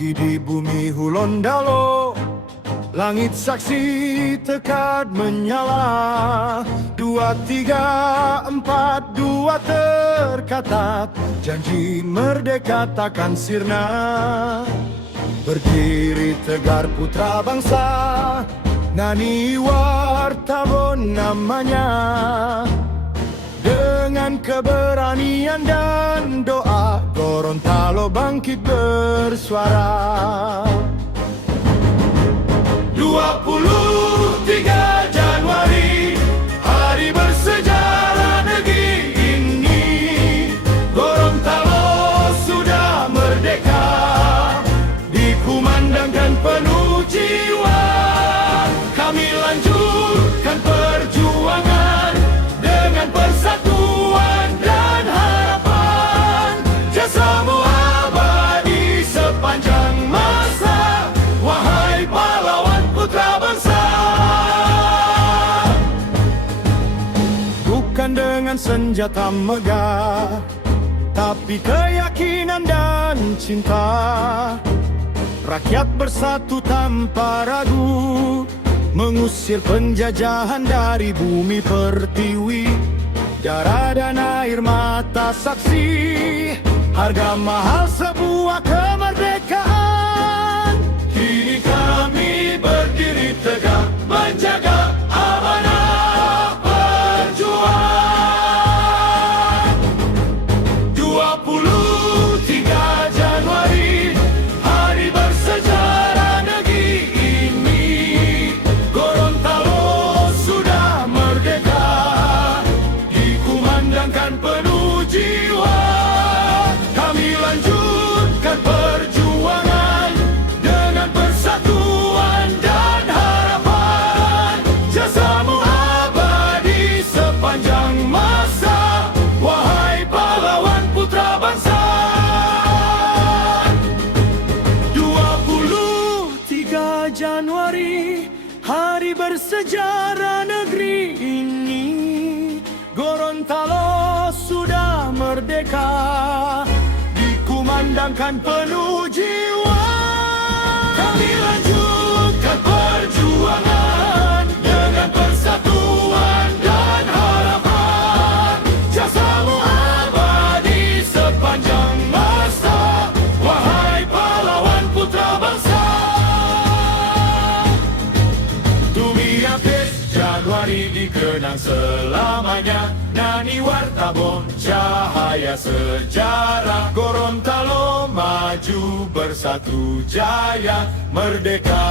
Pagi di bumi Hulondalo, langit saksi tekad menyala. 2, 3, 4, 2 tercatat, janji merdeka takkan sirna. Berdiri tegar putra bangsa, Nani Wartabon namanya. Dengan keberanian dan doa, Gorontalo bangkit bersuara. 23 Januari, hari bersejarah negeri ini. Gorontalo sudah merdeka, dikumandangkan penuh jiwa. Kami lanjutkan perjuangan dengan persatuan dan harapan. Jasamu abadi sepanjang masa, wahai pahlawan putra bangsa. Bukan dengan senjata megah, tapi keyakinan dan cinta. Rakyat bersatu tanpa ragu, mengusir penjajahan dari bumi pertiwi. Darah dan air mata saksi, harga mahal sebuah kemerdekaan. Kini kami berdiri tegak, menjaga amanah perjuangan. 23 Januari, hari bersejarah negeri ini. Gorontalo sudah merdeka, dikumandangkan penuh jiwa. Kami lanjutkan perjuangan dengan persatuan dan harapan. Jasamu abadi sepanjang masa, wahai pahlawan putra bangsa. 23 Januari, hari bersejarah negeri ini. Gorontalo sudah merdeka, dikumandangkan penuh jiwa. Kami lanjutkan perjuangan dengan persatuan dan harapan. Jasamu abadi sepanjang masa, wahai pahlawan putra bangsa. Januari dikenang selamanya, Nani Wartabon cahaya sejarah. Gorontalo maju bersatu jaya, merdeka.